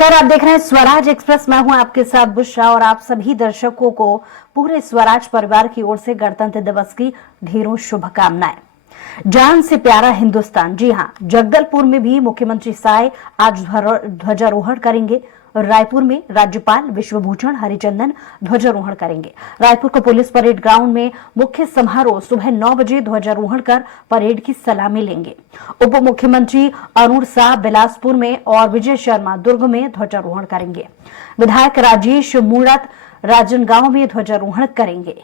नमस्कार, आप देख रहे हैं स्वराज एक्सप्रेस। मैं हूं आपके साथ बुशरा और आप सभी दर्शकों को पूरे स्वराज परिवार की ओर से गणतंत्र दिवस की ढेरों शुभकामनाएं। जान से प्यारा हिंदुस्तान, जी हां, जगदलपुर में भी मुख्यमंत्री साय आज ध्वजारोहण करेंगे। रायपुर में राज्यपाल विश्वभूषण हरिचंदन ध्वजारोहण करेंगे। रायपुर के पुलिस परेड ग्राउंड में मुख्य समारोह सुबह 9 बजे ध्वजारोहण कर परेड की सलामी लेंगे। उप मुख्यमंत्री अरुण साह बिलासपुर में और विजय शर्मा दुर्ग में ध्वजारोहण करेंगे। विधायक राजेश मूणत राजनगांव में ध्वजारोहण करेंगे।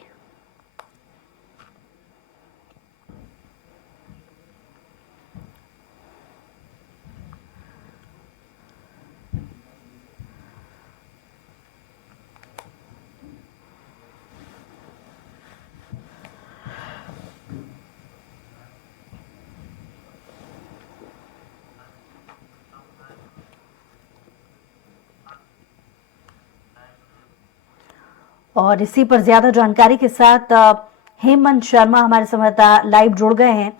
और इसी पर ज्यादा जानकारी के साथ हेमंत शर्मा हमारे संवाददाता लाइव जुड़ गए हैं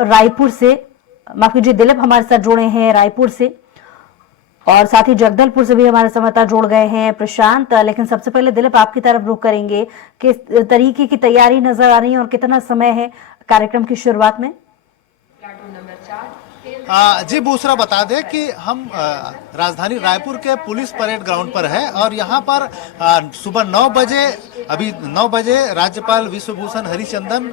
रायपुर से। माफ कीजिए, दिलीप हमारे साथ जुड़े हैं रायपुर से और साथ ही जगदलपुर से भी हमारे संवाददाता जुड़ गए हैं प्रशांत। लेकिन सबसे पहले दिलीप, आपकी तरफ रुख करेंगे, किस तरीके की तैयारी नजर आ रही है और कितना समय है कार्यक्रम की शुरुआत में? जी बुशरा, बता दें कि हम राजधानी रायपुर के पुलिस परेड ग्राउंड पर है और यहाँ पर सुबह 9 बजे अभी 9 बजे राज्यपाल विश्वभूषण हरिचंदन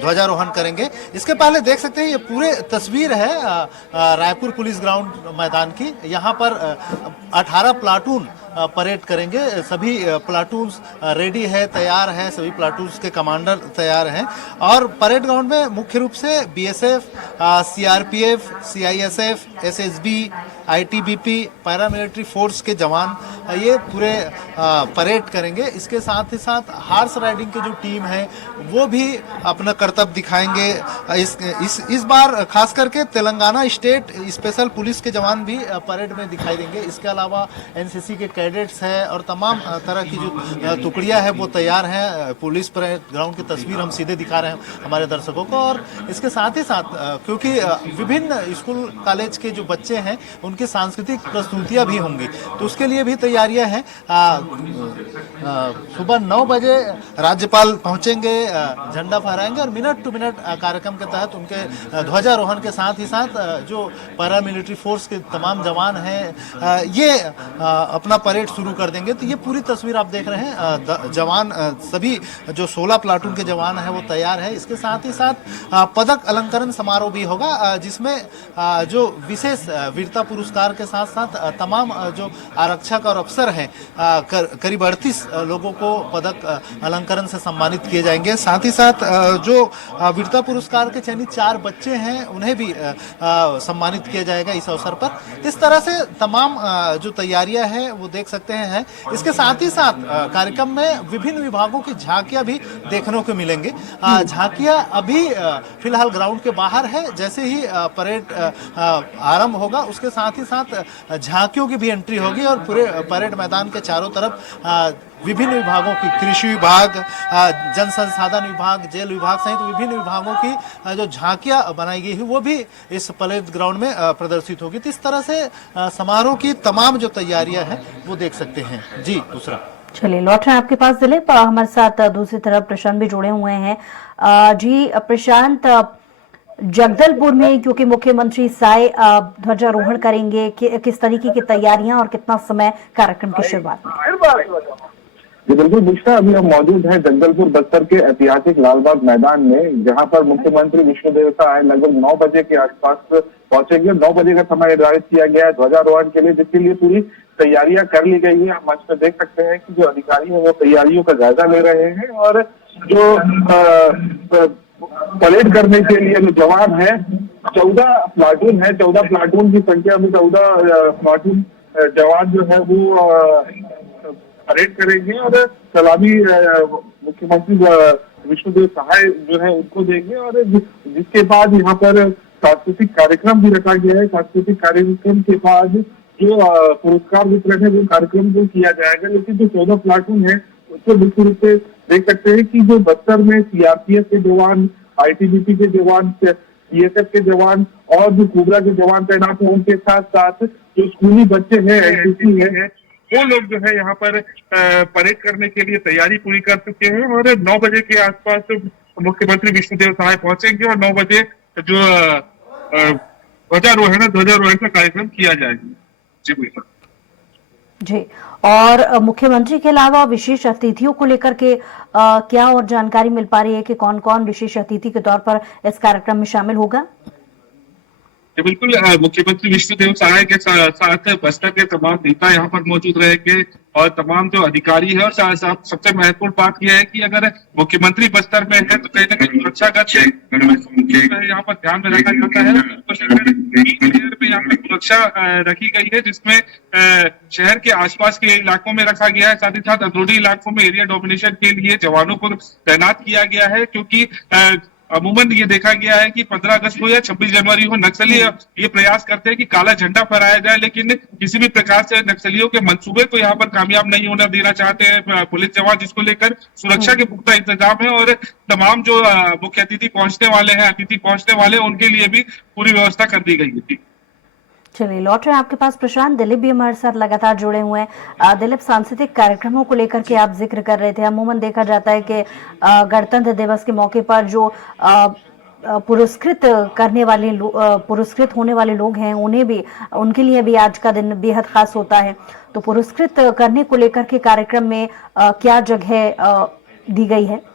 ध्वजारोहण करेंगे। इसके पहले देख सकते हैं ये पूरे तस्वीर है रायपुर पुलिस ग्राउंड मैदान की। यहाँ पर 18 प्लाटून परेड करेंगे। सभी प्लाटून्स रेडी है, तैयार हैं, सभी प्लाटून्स के कमांडर तैयार हैं और परेड ग्राउंड में मुख्य रूप से BSF, CRPF, CISF, SSB, ITBP, paramilitary force के जवान ये पूरे परेड करेंगे। इसके साथ ही साथ हॉर्स राइडिंग की जो टीम है वो भी अपना कर्तव्य दिखाएंगे। इस बार खास करके तेलंगाना स्टेट स्पेशल पुलिस के जवान भी परेड में दिखाई देंगे। इसके अलावा एनसीसी के कैडेट्स है और तमाम तरह की जो टुकड़ियां हैं वो तैयार हैं। पुलिस परेड ग्राउंड की तस्वीर हम सीधे दिखा रहे हैं हमारे दर्शकों को। और इसके साथ ही साथ क्योंकि विभिन्न स्कूल कॉलेज के जो बच्चे हैं उनकी सांस्कृतिक प्रस्तुतियां भी होंगी, तो उसके लिए भी तैयारियां हैं। सुबह 9 बजे राज्यपाल पहुंचेंगे, झंडा फहराएंगे और मिनट टू मिनट कार्यक्रम के तहत उनके ध्वजारोहण के साथ ही साथ जो पैरामिलिट्री फोर्स के तमाम जवान हैं ये अपना परेड शुरू कर देंगे। तो ये पूरी तस्वीर आप देख रहे हैं। जवान सभी जो 16 प्लाटून के जवान हैं वो तैयार है। इसके साथ ही साथ पदक अलंकरण समारोह भी होगा जिसमें जो विशेष वीरता पुरस्कार के साथ साथ तमाम जो आरक्षक और अफसर हैं करीब 38 लोगों को पदक अलंकरण से सम्मानित किए जाएंगे। साथ ही साथ जो वीरता पुरस्कार के चयनित 4 बच्चे हैं उन्हें भी सम्मानित किया जाएगा इस अवसर पर। इस तरह से तमाम जो तैयारियां हैं वो देख सकते हैं। इसके साथ ही साथ कार्यक्रम में विभिन्न विभागों की झांकियां भी देखने को मिलेंगे। झांकियां अभी फिलहाल ग्राउंड के बाहर है। जैसे ही परेड आरंभ होगा उसके साथ ही साथ झांकियों की भी एंट्री होगी और पूरे परेड मैदान के चारों तरफ विभिन्न विभागों की, कृषि विभाग, जन संसाधन विभाग, जेल विभाग सहित विभिन्न विभागों की जो झांकियां बनाई गई है वो भी इस परेड ग्राउंड में प्रदर्शित होगी। तो इस तरह से समारोह की तमाम जो तैयारियां हैं वो देख सकते हैं। जी दूसरा, चलिए लौट रहे हैं आपके पास दिलीप। हमारे साथ दूसरी तरफ प्रशांत भी जुड़े हुए हैं। जी प्रशांत, जगदलपुर में क्योंकि मुख्यमंत्री साय ध्वजारोहण करेंगे, किस तरीके की तैयारियां और कितना समय कार्यक्रम की शुरुआत में? बिल्कुल बुशरा, अभी हम मौजूद हैं जगदलपुर बस्तर के ऐतिहासिक लालबाग मैदान में, जहां पर मुख्यमंत्री विष्णुदेव साय लगभग 9 बजे के आसपास पहुंचेंगे। 9 बजे का समय निर्धारित किया गया है ध्वजारोहण के लिए, जिसके लिए पूरी तैयारियां कर ली गई है। आप मंच में देख सकते हैं कि जो अधिकारी हैं वो तैयारियों का जायजा ले रहे हैं और जो परेड करने के लिए जो जवान है 14 प्लाटून है, 14 प्लाटून की संख्या में 14 प्लाटून जवान जो है वो परेड करेंगे और सलामी मुख्यमंत्री विष्णुदेव साय जो है उनको देंगे। और जिसके बाद यहाँ पर सांस्कृतिक कार्यक्रम भी रखा गया है। सांस्कृतिक कार्यक्रम के बाद जो पुरस्कार वितरण है वो कार्यक्रम को किया जाएगा। लेकिन जो 14 प्लाटून है उसको मुख्य रूप से देख सकते हैं कि जो बस्तर में सीआरपीएफ के जवान, आईटीबीपी के जवान, बीएसएफ के जवान और जो कोबरा के जवान तैनात हैं, उनके साथ साथ जो स्कूली बच्चे हैं, एनसीसी है, वो लोग जो है यहाँ पर परेड करने के लिए तैयारी पूरी कर चुके हैं। और 9 बजे के आसपास मुख्यमंत्री विष्णुदेव साय पहुंचेंगे और 9 बजे जो ध्वजारोहण का कार्यक्रम किया जाएगा। जी बिल्कुल जी। और मुख्यमंत्री के अलावा विशेष अतिथियों को लेकर के क्या और जानकारी मिल पा रही है कि कौन कौन विशेष अतिथि के तौर पर इस कार्यक्रम में शामिल होगा? बिल्कुल, मुख्यमंत्री विष्णुदेव साय के साथ बस्तर के तमाम नेता यहाँ पर मौजूद रहेंगे और तमाम जो अधिकारी है। और सबसे महत्वपूर्ण बात यह है कि अगर मुख्यमंत्री बस्तर में है तो कहीं ना कहीं सुरक्षागत यहाँ पर ध्यान में रखा जाता है। यहाँ पर सुरक्षा रखी गई है, जिसमें शहर के आसपास के इलाकों में रखा गया है, साथ ही साथ अंदरूनी इलाकों में एरिया डोमिनेशन के लिए जवानों को तैनात किया गया है। क्योंकि अमूमन ये देखा गया है कि 15 अगस्त हो या 26 जनवरी हो, नक्सली ये प्रयास करते हैं कि काला झंडा फहराया जाए, लेकिन किसी भी प्रकार से नक्सलियों के मंसूबे को यहाँ पर कामयाब नहीं होने देना चाहते हैं पुलिस जवान, जिसको लेकर सुरक्षा के पुख्ता इंतजाम है। और तमाम जो मुख्य अतिथि पहुंचने वाले हैं उनके लिए भी पूरी व्यवस्था कर दी गई है। चलिए, लौट रहे हैं आपके पास प्रशांत। दिलीप भी हमारे साथ लगातार जुड़े हुए हैं। दिलीप, सांस्कृतिक कार्यक्रमों को लेकर के आप जिक्र कर रहे थे। अमूमन देखा जाता है कि गणतंत्र दिवस के मौके पर जो पुरस्कृत होने वाले लोग हैं, उनके लिए भी आज का दिन बेहद खास होता है। तो पुरस्कृत करने को लेकर के कार्यक्रम में क्या जगह दी गई है?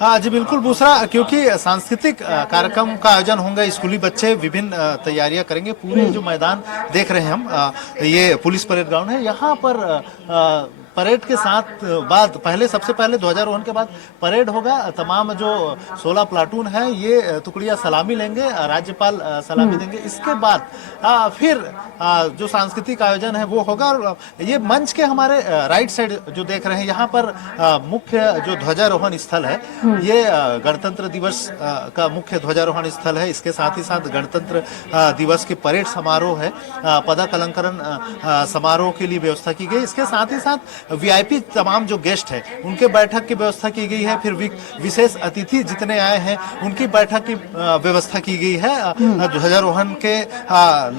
हाँ जी बिल्कुल बुसरा, क्योंकि सांस्कृतिक कार्यक्रम का आयोजन होगा, स्कूली बच्चे विभिन्न तैयारियां करेंगे। पूरे जो मैदान देख रहे हैं हम, ये पुलिस परेड ग्राउंड है। यहाँ पर परेड के साथ सबसे पहले ध्वजारोहण के बाद परेड होगा। तमाम जो 16 प्लाटून है ये टुकड़ियां सलामी लेंगे, राज्यपाल सलामी देंगे। इसके बाद फिर जो सांस्कृतिक आयोजन है वो होगा। और ये मंच के हमारे राइट साइड जो देख रहे हैं, यहाँ पर मुख्य जो ध्वजारोहण स्थल है, ये गणतंत्र दिवस का मुख्य ध्वजारोहण स्थल है। इसके साथ ही साथ गणतंत्र दिवस के परेड समारोह है, पदक अलंकरण समारोह के लिए व्यवस्था की गई। इसके साथ ही साथ वीआईपी तमाम जो गेस्ट है उनके बैठक की व्यवस्था की गई है। फिर विशेष अतिथि जितने आए हैं उनकी बैठक की व्यवस्था की गई है ध्वजारोहण के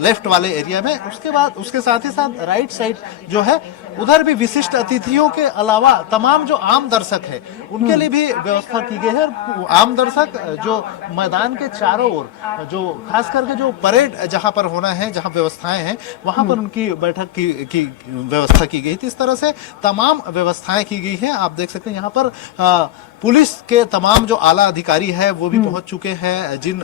लेफ्ट वाले एरिया में। उसके बाद उसके साथ ही साथ राइट साइड जो है, उधर भी विशिष्ट अतिथियों के अलावा तमाम जो आम दर्शक है उनके लिए भी व्यवस्था की गई है। आम दर्शक जो मैदान के चारों ओर, जो खास करके जो परेड जहां पर होना है, जहां व्यवस्थाएं हैं, वहां पर उनकी बैठक की व्यवस्था की गई थी। इस तरह से तमाम व्यवस्थाएं की गई है। आप देख सकते हैं यहाँ पर पुलिस के तमाम जो आला अधिकारी है वो भी पहुंच चुके हैं। जिन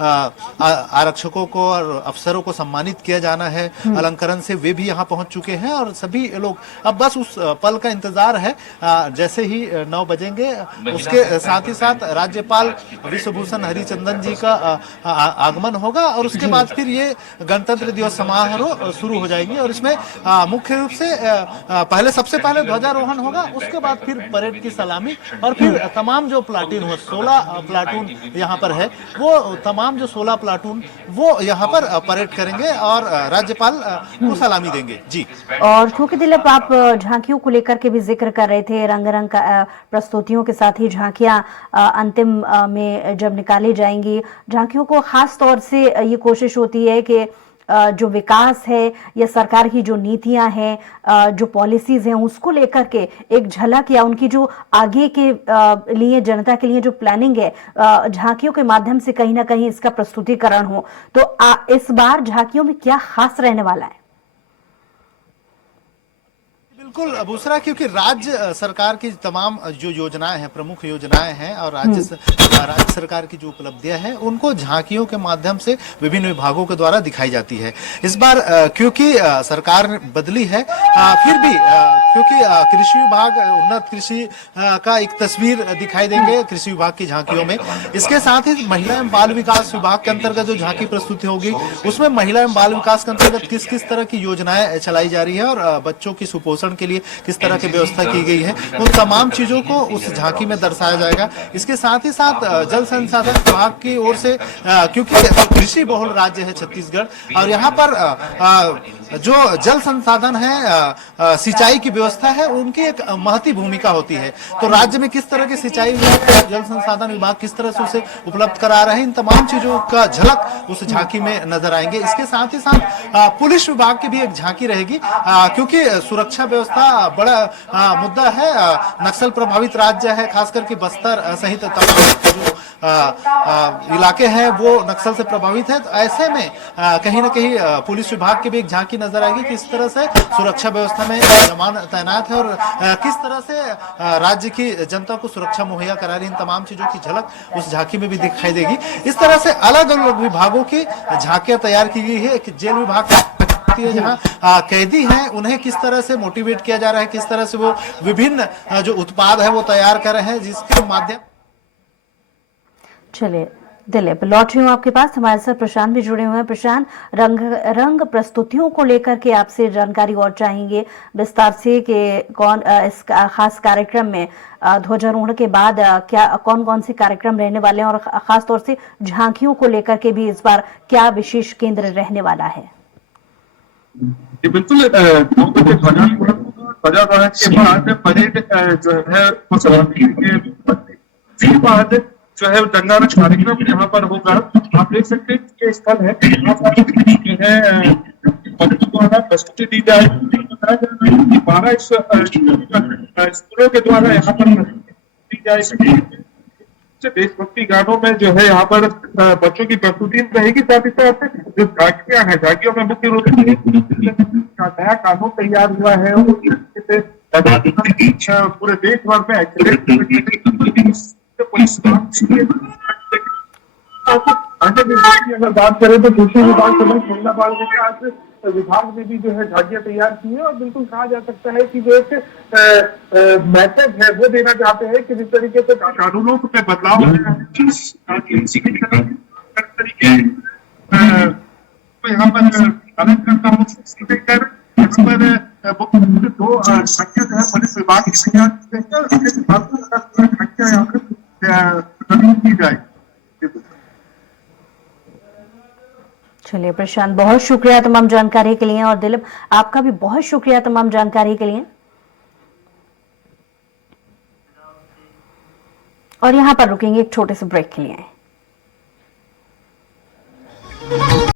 आरक्षकों को और अफसरों को सम्मानित किया जाना है अलंकरण से, वे भी यहाँ पहुंच चुके हैं। और सभी लोग अब बस उस पल का इंतजार है, जैसे ही 9 बजेंगे उसके साथ ही साथ राज्यपाल विश्वभूषण हरिचंदन जी का आगमन होगा। और उसके बाद फिर ये गणतंत्र दिवस समारोह शुरू हो जाएंगे। और इसमें मुख्य रूप से सबसे पहले ध्वजारोहण होगा, उसके बाद फिर परेड की सलामी, और फिर तमाम जो प्लाटून हो, 16 प्लाटून यहाँ पर है, वो तमाम जो 16 प्लाटून वो यहाँ पर परेड करेंगे और राज्यपाल को सलामी देंगे। जी। और क्योंकि दिलीप, आप झांकियों को लेकर के भी जिक्र कर रहे थे, रंग रंग का प्रस्तुतियों के साथ ही झांकियां अंतिम में जब निकाली जाएंगी, झांकियों को खास तौर से ये कोशिश होती है कि जो विकास है या सरकार की जो नीतियां हैं, जो पॉलिसीज हैं, उसको लेकर के एक झलक या उनकी जो आगे के लिए जनता के लिए जो प्लानिंग है, झांकियों के माध्यम से कहीं ना कहीं इसका प्रस्तुतिकरण हो। तो इस बार झांकियों में क्या खास रहने वाला है? बिल्कुल बुसरा, क्योंकि राज्य सरकार की तमाम जो योजनाएं हैं, प्रमुख योजनाएं हैं, और राज्य सरकार की जो उपलब्धियां हैं, उनको झांकियों के माध्यम से विभिन्न विभागों के द्वारा दिखाई जाती है। इस बार क्योंकि सरकार बदली है, फिर भी क्योंकि कृषि विभाग, उन्नत कृषि का एक तस्वीर दिखाई देंगे कृषि विभाग की झांकियों में। इसके साथ ही महिला एवं बाल विकास विभाग के अंतर्गत जो झांकी प्रस्तुति होगी, उसमें महिला एवं बाल विकास के अंतर्गत किस किस तरह की योजनाएं चलाई जा रही है और बच्चों की सुपोषण के लिए किस तरह की व्यवस्था की गई है, उन तमाम चीजों को उस झांकी में दर्शाया जाएगा। इसके साथ ही साथ जल संसाधन विभाग की ओर से, क्योंकि कृषि बहुल राज्य है छत्तीसगढ़, और यहाँ पर जो जल संसाधन है, सिंचाई की व्यवस्था है, उनकी एक महती भूमिका होती है। तो राज्य में किस तरह की सिंचाई विभाग, जल संसाधन विभाग किस तरह से उसे उपलब्ध करा रहे हैं, इन तमाम चीजों का झलक उस झांकी में नजर आएंगे। इसके साथ ही साथ पुलिस विभाग की भी एक झांकी रहेगी, क्योंकि सुरक्षा व्यवस्था बड़ा मुद्दा है। नक्सल प्रभावित राज्य है, खास करके बस्तर सहित तमाम जो इलाके हैं वो नक्सल से प्रभावित है। तो ऐसे में कहीं ना कहीं पुलिस विभाग की भी एक झांकी नजर आएगी, किस तरह से सुरक्षा व्यवस्था में जवान तैनात है और किस तरह से राज्य की जनता को सुरक्षा मुहैया करा रही, इन तमाम चीजों की झलक उस झांकी में भी दिखाई देगी। इस तरह से अलग अलग विभागों की झांकियां तैयार की गई है। एक जेल विभाग है जहां कैदी हैं, उन्हें किस तरह से मोटिवेट किया जा रहा है, किस तरह से वो विभिन्न जो उत्पाद है वो तैयार कर रहे हैं, जिसके माध्यम। चलिए दिलीप, लौट रही हूँ आपके पास। हमारे साथ प्रशांत भी जुड़े हुए हैं। प्रशांत, रंग प्रस्तुतियों को लेकर के आपसे जानकारी और चाहेंगे विस्तार से कि कौन इस खास कार्यक्रम में ध्वजारोहण के बाद क्या कौन कौन से कार्यक्रम रहने वाले हैं और खास तौर से झांकियों को लेकर के भी इस बार क्या विशेष केंद्र रहने वाला है? बिल्कुल, 9 बजे ध्वजारोहण के बाद परेड जो है वो समाप्ति के बाद जो है रंगारंग कार्यक्रम यहाँ पर होगा। आप देख सकते हैं कि स्थल है, यहाँ पर जो है बच्चों द्वारा प्रस्तुति दी जाएगी। 12 स्कूलों के द्वारा यहाँ पर दी जाएगी। देशभक्ति गानों में जो है यहाँ पर बच्चों की प्रस्तुति रहेगी। साथ ही साथ जो झांकियां हैं, झांकियों में मुख्य रूप से नया कानून तैयार हुआ है, पूरे देश भर में पुलिस अगर बात करें तो कृषि विभाग विभाग ने भी जो है झांकियां तैयार की है और बिल्कुल कहा जा सकता है कि जो एक मैसेज है वो देना चाहते हैं कि जिस तरीके से कानूनों पे बदलाव हो रहा है, यहाँ पर अलग करता हूँ स्पीकर यहाँ पर दो झांकियां जो है पुलिस विभाग की झांकियां यहाँ पर की जाए। चलिए प्रशांत, बहुत शुक्रिया तमाम जानकारी के लिए और दिलीप आपका भी बहुत शुक्रिया तमाम जानकारी के लिए। और यहां पर रुकेंगे एक छोटे से ब्रेक के लिए।